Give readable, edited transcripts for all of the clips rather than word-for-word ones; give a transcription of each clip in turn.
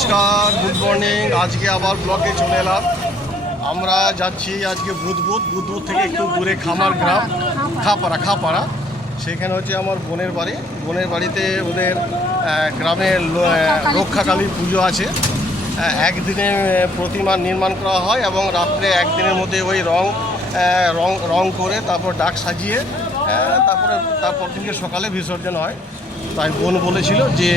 নমস্কার, good morning. আজকে আবার ব্লগে চলে এলাম। আমরা যাচ্ছি আজকে বুধবুদ থেকে একটু দূরে খামার গ্রাম খাপাড়া। সেখানে হচ্ছে আমার বোনের বাড়িতে ওদের গ্রামে রক্ষাকালী পুজো আছে। একদিনে প্রতিমা নির্মাণ করা হয় এবং রাত্রে একদিনের মধ্যে ওই রং করে তারপর ডাক সাজিয়ে তারপর দিনকে সকালে বিসর্জন হয়। তাই বোন বলেছিল যে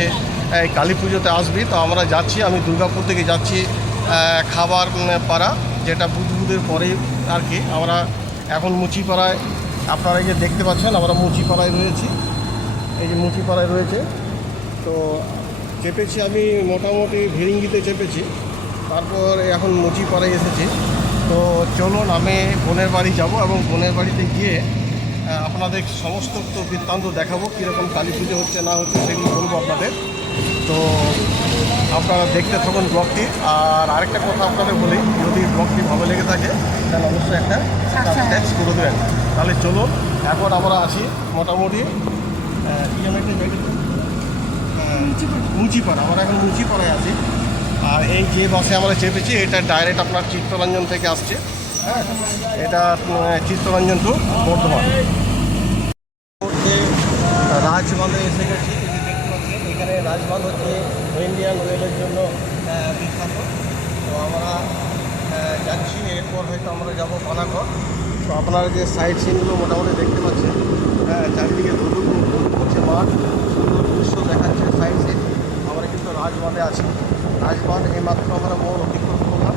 কালী পুজোতে আসবি, তো আমরা যাচ্ছি। আমি দুর্গাপুর থেকে যাচ্ছি খাবার পাড়া, যেটা বুধবুদের পরে আর কি। আমরা এখন মুচিপাড়ায়, আপনারা এই যে দেখতে পাচ্ছেন আমরা মুচিপাড়ায় রয়েছি। এই যে মুচিপাড়ায় রয়েছে, তো চেপেছি আমি মোটামুটি ভিরিঙ্গিতে চেপেছি, তারপর এখন মুচিপাড়ায় এসেছি। তো চলুন আমি বোনের বাড়ি যাব এবং বোনের বাড়িতে গিয়ে আপনাদের সমস্ত বৃত্তান্ত দেখাবো, কীরকম কালী পুজো হচ্ছে না হচ্ছে সেগুলো বলবো আপনাদের। তো আপনারা দেখতে থাকুন ব্লগটি। আর আরেকটা কথা আপনাদের বলি, যদি ব্লগটি ভালো লেগে থাকে তাহলে অবশ্যই একটা সাবস্ক্রাইব করে দেবেন। তাহলে চলুন, এখন আমরা আছি মোটামুটি মুচিপাড়া। আমরা এখন মুচিপাড়ায় আছি। আর এই যে বাসে আমরা চেপেছি এটা ডাইরেক্ট আপনার চিত্তরঞ্জন থেকে আসছে। হ্যাঁ, এটা চিত্তরঞ্জন টু বর্ধমান। রাজবাঁধে এসে গেছি। দেখতে পাচ্ছেন এখানে রাজবাঁধ হচ্ছে ইন্ডিয়ান রেলের জন্য বিখ্যাত। তো আমরা যাচ্ছি, এরপর হয়তো আমরা যাবো পানাগড়। তো আপনারা যে সাইড সিনগুলো মোটামুটি দেখতে পাচ্ছেন, চারিদিকে ধুধু করছে মাঠ, সুন্দর দৃশ্য দেখাচ্ছে সাইড সিন। আমরা কিন্তু রাজবাঁধে আছি। রাজবাঁধ এইমাত্র আমরা মোড় অতিক্রম করলাম।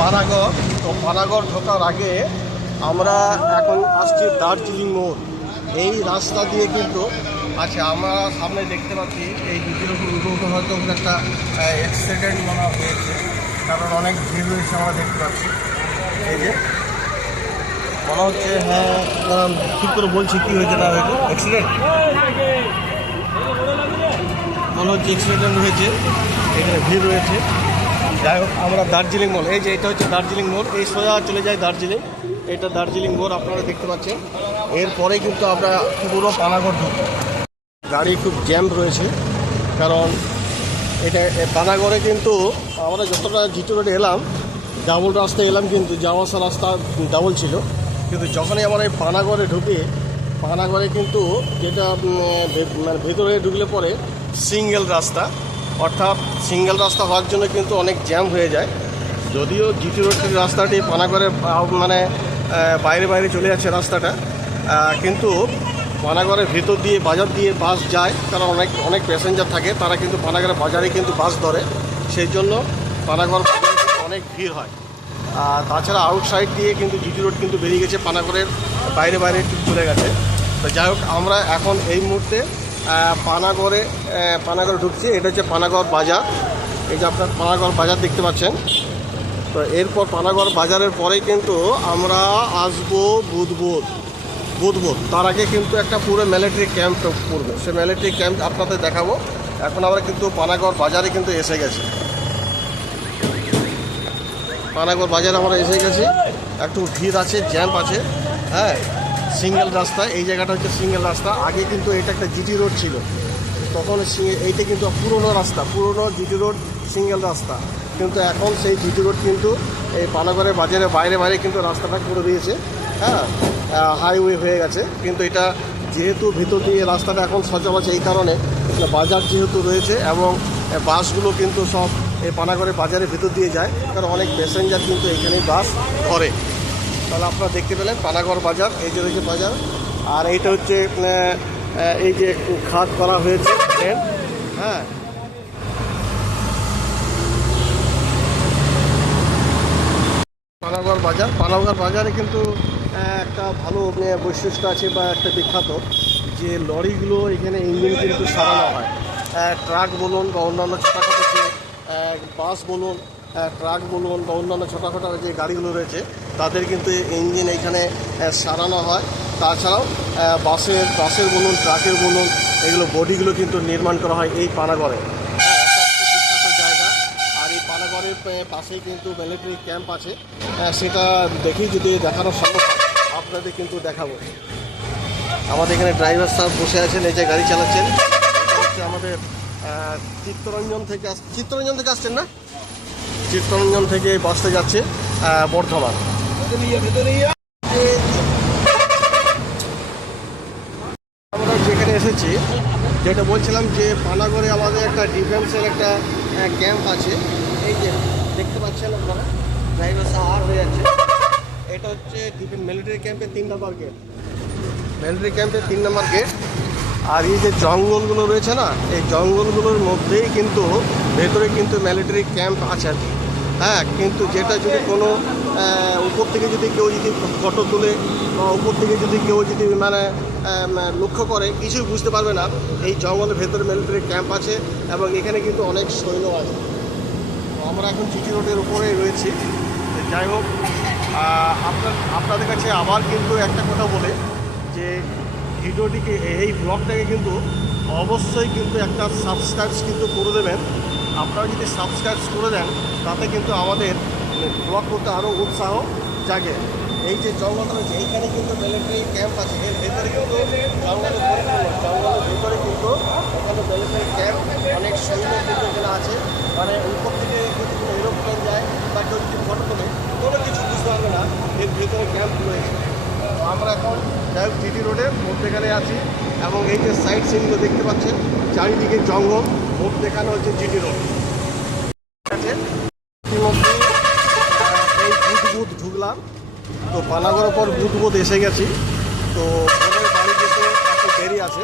পানাগড়। তো পানাগড় ঢোকার আগে আমরা এখন আসছি দার্জিলিং মোড়। এই রাস্তা দিয়ে কিন্তু আচ্ছা, আমরা সামনে দেখতে পাচ্ছি এই দ্বিতীয় উল্টো হয়তো একটা অ্যাক্সিডেন্ট মনে হয়েছে, কারণ অনেক ভিড় রয়েছে আমরা দেখতে পাচ্ছি। এই যে মনে হচ্ছে, হ্যাঁ ঠিক করে বলছি কী হয়েছে না হয়েছে, অ্যাক্সিডেন্ট মনে হচ্ছে, অ্যাক্সিডেন্ট হয়েছে, এখানে ভিড় রয়েছে। যাই হোক, আমরা দার্জিলিং মোড়, এই যে এটা হচ্ছে দার্জিলিং মোড়, এই সোজা চলে যায় দার্জিলিং। এটা দার্জিলিং মোড় আপনারা দেখতে পাচ্ছেন। এরপরে কিন্তু আমরা পুরো পানাগড় ঢুকবো। গাড়ি খুব জ্যাম রয়েছে, কারণ এটা পানাগড়ে কিন্তু আমরা যতটা জিটি রোডে এলাম ডাবল রাস্তায় এলাম, কিন্তু যাওয়া আসা রাস্তা ডাবল ছিল। কিন্তু যখনই আমরা এই পানাগড়ে ঢুকি, পানাগড়ে কিন্তু যেটা মানে ভেতরে ঢুকলে পরে সিঙ্গেল রাস্তা, অর্থাৎ সিঙ্গেল রাস্তা হওয়ার জন্য কিন্তু অনেক জ্যাম হয়ে যায়। যদিও জিটি রোডের রাস্তাটি পানাগড়ের মানে বাইরে চলে যাচ্ছে রাস্তাটা, কিন্তু পানাগড়ের ভেতর দিয়ে বাজার দিয়ে বাস যায়, কারণ অনেক প্যাসেঞ্জার থাকে, তারা কিন্তু পানাগড়ের বাজারে কিন্তু বাস ধরে, সেই জন্য পানাগড় বাজারে অনেক ভিড় হয়। আর তাছাড়া আউটসাইড দিয়ে কিন্তু জিটি রোড কিন্তু বেরিয়ে গেছে, পানাগড়ের বাইরে চলে গেছে। তো যাই হোক, আমরা এখন এই মুহূর্তে পানাগড়ে ঢুকছি। এটা হচ্ছে পানাগড় বাজার। এই যে আপনার পানাগড় বাজার দেখতে পাচ্ছেন। তো এরপর পানাগড় বাজারের পরেই কিন্তু আমরা আসবো বুধবুদ। তার আগে কিন্তু একটা পুরো মিলিটারি ক্যাম্প পড়বে, সে মিলিটারি ক্যাম্প আপনাদের দেখাবো। এখন আমরা কিন্তু পানাগড় বাজারে কিন্তু এসে গেছি। পানাগড় বাজারে আমরা এসে গেছি। একটু ভিড় আছে, জ্যাম আছে। হ্যাঁ, সিঙ্গেল রাস্তা, এই জায়গাটা হচ্ছে সিঙ্গেল রাস্তা। আগে কিন্তু এটা একটা জিটি রোড ছিল, তখন এইটা কিন্তু পুরনো রাস্তা, পুরনো জিটি রোড সিঙ্গেল রাস্তা। কিন্তু এখন সেই জিটি রোড কিন্তু এই পানাগড়ের বাজারে বাইরে কিন্তু রাস্তাটা করে দিয়েছে। হ্যাঁ, হাইওয়ে হয়ে গেছে। কিন্তু এটা যেহেতু ভিতর দিয়ে রাস্তাটা এখন সচরাচর, এই কারণে বাজার যেহেতু রয়েছে এবং বাসগুলো কিন্তু সব এই পানাগড়ের বাজারের ভিতর দিয়ে যায়, কারণ অনেক প্যাসেঞ্জার কিন্তু এখানে বাস ধরে। তাহলে আপনারা দেখতে পেলেন পানাগড় বাজার, এই যে রয়েছে বাজার। আর এইটা হচ্ছে এই যে খাত করা হয়েছে ট্রেন। হ্যাঁ, পানাগড় বাজারে কিন্তু একটা ভালো বৈশিষ্ট্য আছে বা একটা বিখ্যাত, যে লরিগুলো এখানে ইঞ্জিন কিন্তু সারানো হয়। ট্রাক বলুন বা অন্যান্য ছোটোখাটো যে বাস বলুন, ট্রাক বলুন বা অন্যান্য ছোটোখাটো যে গাড়িগুলো রয়েছে, তাদের কিন্তু ইঞ্জিন এইখানে সারানো হয়। তাছাড়াও বাসের বলুন, ট্রাকের বলুন, এগুলো বডিগুলো কিন্তু নির্মাণ করা হয় এই পানাগড়ে। একটা বিখ্যাত জায়গা। আর এই পানাগড়ের পাশেই কিন্তু মিলিটারি ক্যাম্প আছে, সেটা দেখি যদি দেখানো সম্ভব আপনাদের কিন্তু দেখাবো। আমাদের এখানে ড্রাইভার সাহেব বসে আছেন, এই যে গাড়ি চালাচ্ছেন। এটা হচ্ছে আমাদের চিত্তরঞ্জন থেকে আসছেন না? চিত্তরঞ্জন থেকে বাসটা যাচ্ছে বর্ধমান। আমরা যেখানে এসেছি, যেটা বলছিলাম যে পানাগড়ে আমাদের একটা ডিফেন্সের একটা ক্যাম্প আছে। এই যে দেখতে পাচ্ছেন আপনারা, ড্রাইভার সাহার হয়ে যাচ্ছে। এটা হচ্ছে মিলিটারি ক্যাম্পের 3 নম্বর গেট। মিলিটারি ক্যাম্পের 3 নম্বর গেট। আর এই যে জঙ্গলগুলো রয়েছে না, এই জঙ্গলগুলোর মধ্যেই কিন্তু ভেতরে কিন্তু মিলিটারি ক্যাম্প আছে আর কি। হ্যাঁ, কিন্তু যেটা যদি কোনো উপর থেকে যদি কেউ যদি ফটো তুলে বা উপর থেকে যদি কেউ যদি মানে লক্ষ্য করে, কিছুই বুঝতে পারবে না এই জঙ্গলের ভেতরে মিলিটারি ক্যাম্প আছে এবং এখানে কিন্তু অনেক সৈন্য আছে। তো আমরা এখন জিটি রোডের উপরে রয়েছি। যাই হোক, আপনাদের কাছে আবার কিন্তু একটা কথা বলে যে ভিডিওটিকে, এই ব্লগটাকে কিন্তু অবশ্যই কিন্তু একটা সাবস্ক্রাইব কিন্তু করে দেবেন। আপনারা যদি সাবস্ক্রাইব করে দেন, তাতে কিন্তু আমাদের ব্লগ করতে আরও উৎসাহ জাগে। এই যে জঙ্গল রয়েছে, এইখানে কিন্তু মিলিটারি ক্যাম্প আছে। এর ভেতরে কিন্তু জঙ্গলের ভিতরে কিন্তু এখানে মিলিটারি ক্যাম্প, অনেক সৈন্য কিন্তু এখানে আছে। মানে উপর থেকে যদি কোনো এরোপ্লেন যায় বা কেউ যদি ফটো তোলে, কোনো কিছু বুঝতে পারবে না এর ভেতরে ক্যাম্প রয়েছে। আমরা এখন যাই হোক জিটি রোডের মধ্যেখানে আছি এবং এই যে সাইড সিনগুলো দেখতে পাচ্ছেন, চারিদিকে জঙ্গল, ভোট দেখানো হচ্ছে জিটি রোড। আছে ইতিমধ্যে এই বুধ ঢুকলাম। তো পানাগড়ের পর বুধ এসে গেছি। তো বোনের বাড়ি যেতে একটু দেরি আছে।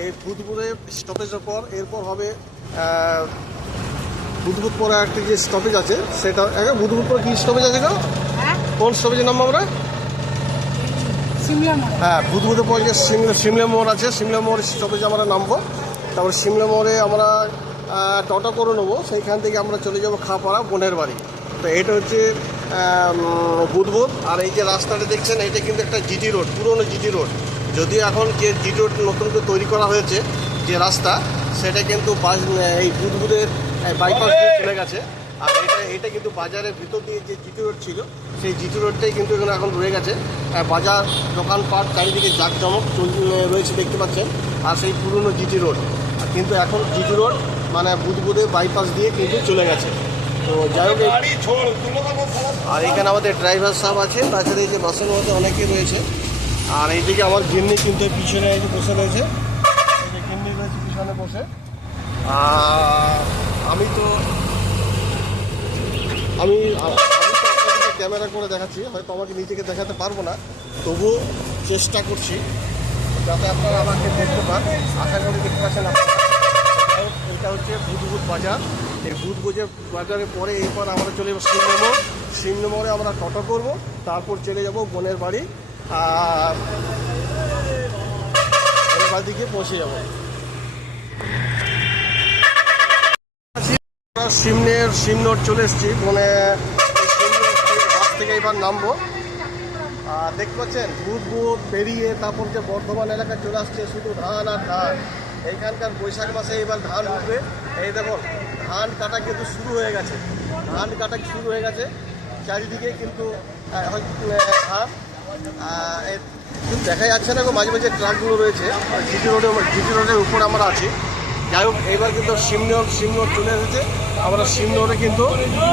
এই বুধে স্টপেজের পর এরপর হবে বুধ পরে একটা যে স্টপেজ আছে, সেটা বুধ পরে কী স্টপেজ আছে গো? কোন স্টপেজের নাম আমরা? হ্যাঁ, বুধবুধের পরে যে সিমলা মোড় আছে, সিমলা মোড় স্টপেজে আমরা নামবো। তারপর সিমলা মোড়ে আমরা টোটো করে নেবো। সেইখান থেকে আমরা চলে যাবো খাপাড়া বোনের বাড়ি। তো এটা হচ্ছে বুধবুধ। আর এই যে রাস্তাটা দেখছেন, এটা কিন্তু একটা জিটি রোড, পুরনো জিটি রোড। যদিও এখন যে জিটি রোড নতুন করে তৈরি করা হয়েছে যে রাস্তা, সেটা কিন্তু এই বুধবুধের বাইপাস দিয়ে চলে গেছে। আর এটা কিন্তু বাজারের ভিতর দিয়ে যে জিটি রোড ছিল, সেই জিটি রোডটাই কিন্তু এখানে এখন রয়ে গেছে। বাজার, দোকানপাট চারিদিকে জাঁকজমক রয়েছে দেখতে পাচ্ছেন। আর সেই পুরনো জিটি রোড কিন্তু এখন জিটি রোড মানে বুধবুধের বাইপাস দিয়ে কিন্তু চলে গেছে। তো যাই হোক, আর এখানে আমাদের ড্রাইভার সাহেব আছে। তাছাড়া এই যে বাসের মধ্যে অনেকেই রয়েছে। আর এইদিকে আমার গিন্নি কিন্তু পিছনে এই যে বসে রয়েছে, এই যে গিন্নি রয়েছে পিছনে বসে। আর আমি তো আপনাদেরকে ক্যামেরা করে দেখাচ্ছি, হয়তো আমাকে নিজেকে দেখাতে পারবো না, তবুও চেষ্টা করছি যাতে আপনারা আমাকে দেখতে পান। আশা করি দেখতে পাচ্ছেন আপনারা। এটা হচ্ছে বুধবুধ বাজার। এই বুধবুধের বাজারের পরে এরপর আমরা চলে যাবো সিমলা মোড়ে আমরা টোটো করবো। তারপর চলে যাব বোনের বাড়ি। আর বোনের বাড়ি দিকে পৌঁছে যাব। সিমনোর চলে এসেছি, মানে বাস থেকে এবার নামবো। দেখতে পাচ্ছেন বুধবুধ পেরিয়ে তারপর যে বর্ধমান এলাকায় চলে আসছে, শুধু ধান আর ধান। এইখানকার বৈশাখ মাসে এবার ধান উঠবে। এই দেখুন, ধান কাটা কিন্তু শুরু হয়ে গেছে। চারিদিকে কিন্তু ধান দেখা যাচ্ছে না, মাঝে মাঝে ট্রাকগুলো রয়েছে। জিটি রোডের উপরে আমরা আছি। যাই হোক, এবার কিন্তু সিমনোর চলে এসেছে। আমরা সিমনোরে কিন্তু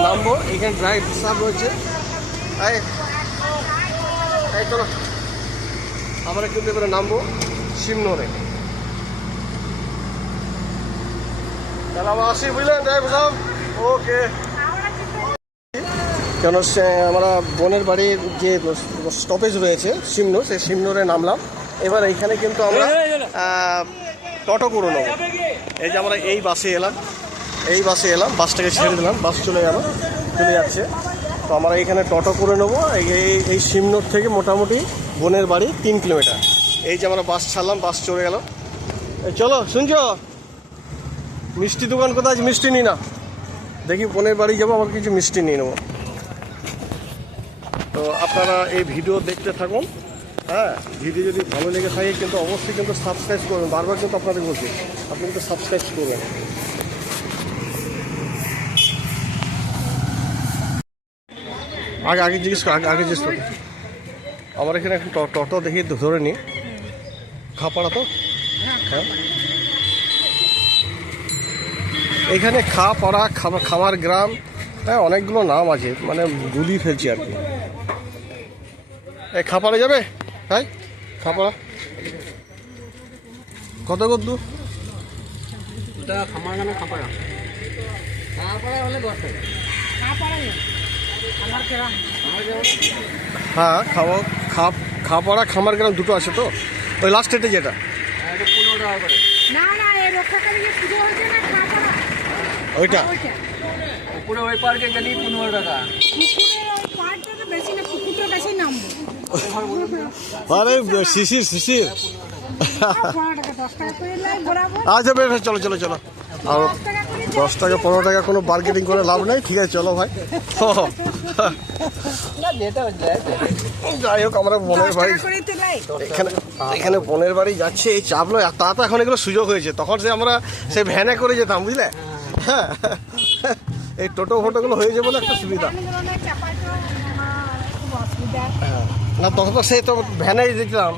নামবো। এখানে ড্রাইভার সাহেব রয়েছে। এই চলো, আমরা কিন্তু এবারে নামবো সিমনোরে। তাহলে আমরা আসি, বুঝলেন ড্রাইভার সাহেব? ওকে। কেন আমরা বোনের বাড়ির যে স্টপেজ রয়েছে সিমনো, সেই সিমনোরে নামলাম। এবার এইখানে কিন্তু আমরা টোটো করে নেবো। এই যে আমরা এই বাসে এলাম, বাসটাকে ছেড়ে দিলাম, বাস চলে যাচ্ছে। তো আমরা এখানে টোটো করে নেবো। এই সিমনোর থেকে মোটামুটি বোনের বাড়ি 3 কিলোমিটার। এই যে আমরা বাস ছাড়লাম, বাস চলে গেল। চলো, শুনছো মিষ্টি দোকান কোথায় আছে? মিষ্টি নিই না, দেখি বোনের বাড়ি যাবো, আবার কিছু মিষ্টি নিয়ে নেবো। তো আপনারা এই ভিডিও দেখতে থাকুন। হ্যাঁ, ভিডিও যদি ভালো লেগে থাকে কিন্তু অবশ্যই কিন্তু সাবস্ক্রাইব করবেন। বারবার কিন্তু আপনাদের বলছি, আপনি কিন্তু সাবস্ক্রাইব করবেন। আগে জিজ্ঞেস কর। আমার এখানে এখন টোটো দেখি ধরে নিই। খাপাড়া তো? হ্যাঁ, এখানে খাপাড়া, খামার গ্রাম, হ্যাঁ অনেকগুলো নাম আছে, মানে গুলিয়ে ফেলছি আর কি। এই খাপাড়া যাবে? হ্যাঁ, খাপাড়া কত কদ্দু? হ্যাঁ, খাপাড়া খামার গ্রাম দুটো আছে তো, ওই লাস্ট এটে যেটা ওইটা। পুরো ওই পার্কে গেলি 15 টাকা। আরে শিশির শিশির। আচ্ছা বেশ, চলো চলো চলো। আর 10 টাকা 15 টাকা কোনো বার্গেনিং করে লাভ নেই, ঠিক আছে চলো ভাই। যাই হোক, আমরা বোনের বাড়ি এখানে বোনের বাড়ি যাচ্ছে, এই চাপলো তা তো এখন এগুলো সুযোগ হয়েছে, তখন সে আমরা সে ভ্যানে করে যেতাম বুঝলে। হ্যাঁ, এই টোটো ফোটোগুলো হয়েছে বলে একটা সুবিধা। না তখন তো সেই তো ভ্যানেই যেতাম,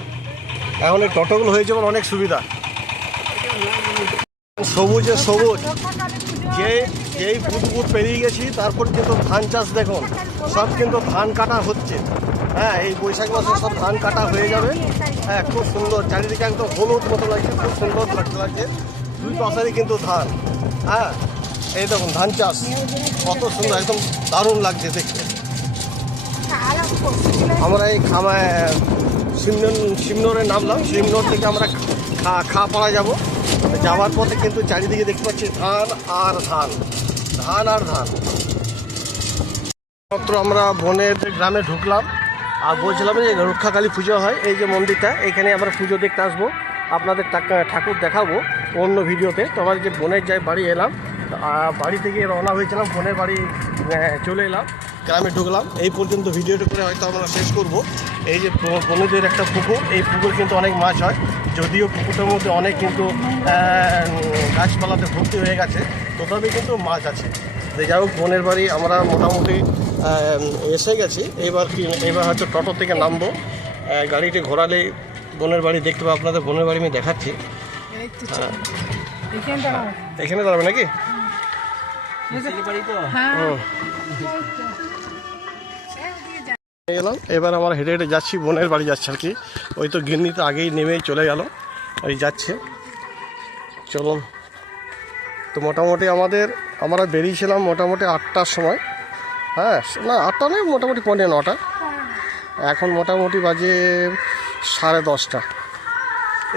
এখন এই টোটোগুলো হয়েছে বলে অনেক সুবিধা। সবুজে সবুজ, যেই বুধ পেরিয়ে গেছি তারপর কিন্তু ধান চাষ দেখুন, সব কিন্তু ধান কাটা হচ্ছে। হ্যাঁ, এই বৈশাখ মাসে সব ধান কাটা হয়ে যাবে। হ্যাঁ, খুব সুন্দর, চারিদিকে একদম হলুদ মতো লাগছে, খুব সুন্দর লাগছে। 2 পাশেরই কিন্তু ধান। হ্যাঁ, এই দেখুন ধান চাষ কত সুন্দর, একদম দারুণ লাগছে দেখতে। আমরা এই শিমনোরে নামলাম, শিমনোর থেকে আমরা খাপাড়া যাবো। যাওয়ার পথে কিন্তু চারিদিকে দেখতে পাচ্ছি ধান আর ধান, ধান আর ধান। মাত্র আমরা বোনের গ্রামে ঢুকলাম, আর বলছিলাম যে রক্ষাকালী পুজো হয়, এই যে মন্দিরটা, এখানে আমরা পুজো দেখতে আসবো, আপনাদের ঠাকুর দেখাবো অন্য ভিডিওতে। তো আমার যে বোনের যাই বাড়ি এলাম, বাড়ি থেকে রওনা হয়েছিলাম, বোনের বাড়ি চলে এলাম, গ্রামে ঢুকলাম। এই পর্যন্ত ভিডিওটা করে হয়তো আমরা শেষ করব। এই যে বোনেদের একটা পুকুর, এই পুকুর কিন্তু অনেক মাছ হয়, যদিও পুকুরটার মধ্যে অনেক কিন্তু গাছপালাতে ভর্তি হয়ে গেছে, তথাপি কিন্তু মাছ আছে। যাই হোক, বোনের বাড়ি আমরা মোটামুটি এসে গেছি। এবার হয়তো টোটো থেকে নামবো, গাড়িটি ঘোরালে বোনের বাড়ি দেখতে পাবো। আপনাদের বোনের বাড়ি আমি দেখাচ্ছি। এখানে দাঁড়াবে নাকি? গেলাম, এবার আমরা হেঁটে হেঁটে যাচ্ছি, বোনের বাড়ি যাচ্ছে আর কি। ওই তো গিন্নিতে আগেই নেমেই চলে গেল, ওই যাচ্ছে। চলুন, তো মোটামুটি আমরা বেরিয়েছিলাম মোটামুটি 8টার সময়। হ্যাঁ, না 8টা নয়, মোটামুটি 9:15। এখন মোটামুটি বাজে 10:30।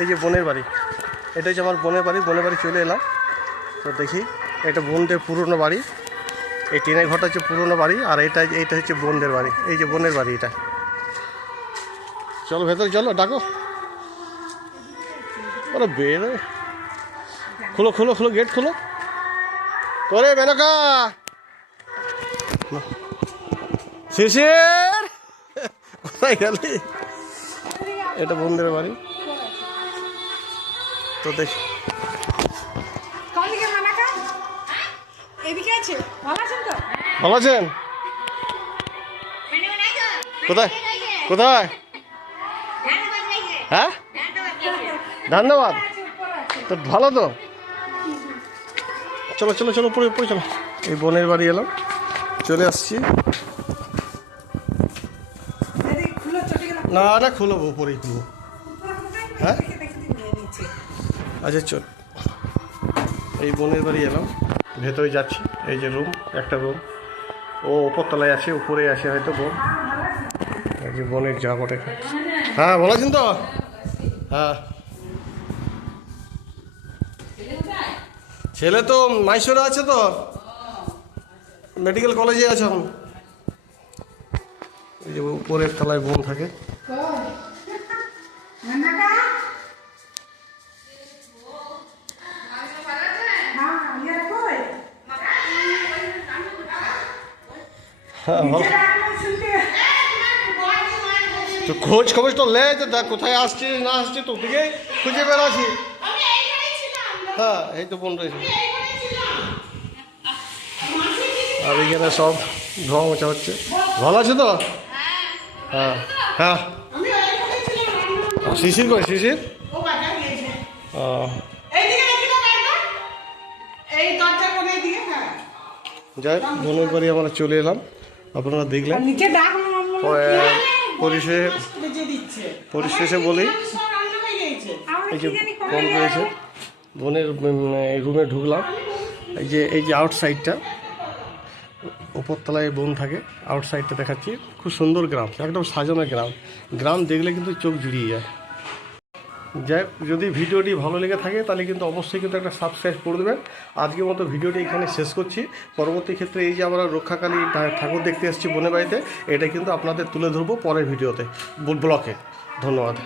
এই যে বোনের বাড়ি, এটা হচ্ছে আমার বোনের বাড়ি চলে এলাম। তো দেখি, এটা বোনদের পুরনো বাড়ি, এই টিনের ঘরটা হচ্ছে পুরনো বাড়ি, আর এইটা হচ্ছে বোনদের বাড়ি। এই যে বোনের বাড়ি এটা। চলো ভেতরে চলো, ডাকো। ওরে বেরো, খুলো খুলো খুলো, গেট খুলো করে বেনকা। শিশির কোথায় গেলি? এটা বোনদের বাড়ি। তো দেখি, ভালো আছেন? কোথায় কোথায়? হ্যাঁ, ধন্যবাদ। তো ভালো তো, চলো চলো চলো, পরে চলো। এই বোনের বাড়ি এলাম, চলে আসছি। না না, খুলব, পরেই খুলব। হ্যাঁ, আচ্ছা চল। এই বোনের বাড়ি এলাম, ভেতরে যাচ্ছি। এই যে রুম, একটা রুম, ও উপরতলায় আছে, উপরে আছে হয়তো বোন। এই যে বোনের যা বটে। হ্যাঁ, ভালো আছেন তো? হ্যাঁ, ছেলে তো মাইশোরে আছে, তো মেডিকেল কলেজে আছে এখন। এই যে উপরের তলায় বোন থাকে। হ্যাঁ, তো খোঁজ খবর তো লে, যে দেখ কোথায় আসছি না আসছি, তো দিকে খুঁজে বেড়াচ্ছি। হ্যাঁ, এই তো বোন রয়েছে। আর এখানে সব ধোয়া মোছা হচ্ছে। ভালো আছে তো? হ্যাঁ হ্যাঁ। শিশির কই? শিশির এইদিকে দেখি তো একবার। এই দরজার কোণে দিকে, হ্যাঁ। যাই হোক, বোনের বাড়ি আমরা চলে এলাম, আপনারা দেখলেন। নিচে ডাক পরিশেষে বেজে দিচ্ছে। পরিশেষে বলি, সব রান্না হয়ে গেছে। এই যে ফোন করেছে, বোনের রুমে ঢুকলাম। এই যে আউটসাইডটা, উপরতলায় বোন থাকে, আউটসাইডটা দেখাচ্ছি। খুব সুন্দর গ্রাম, একদম সাজানো গ্রাম। গ্রাম দেখলে কিন্তু চোখ জুড়িয়ে যায়। যাই হোক, যদি ভিডিওটি ভালো লেগে থাকে তাহলে কিন্তু অবশ্যই কিন্তু একটা সাবস্ক্রাইব করে দেবেন। আজকের মতো ভিডিওটি এখানে শেষ করছি। পরবর্তী ক্ষেত্রে এই যে আমরা রক্ষাকালী ঠাকুর দেখতে এসেছি বোনের বাড়িতে, এটা কিন্তু আপনাদের তুলে ধরবো পরের ভিডিওতে, ব্লকে। ধন্যবাদ।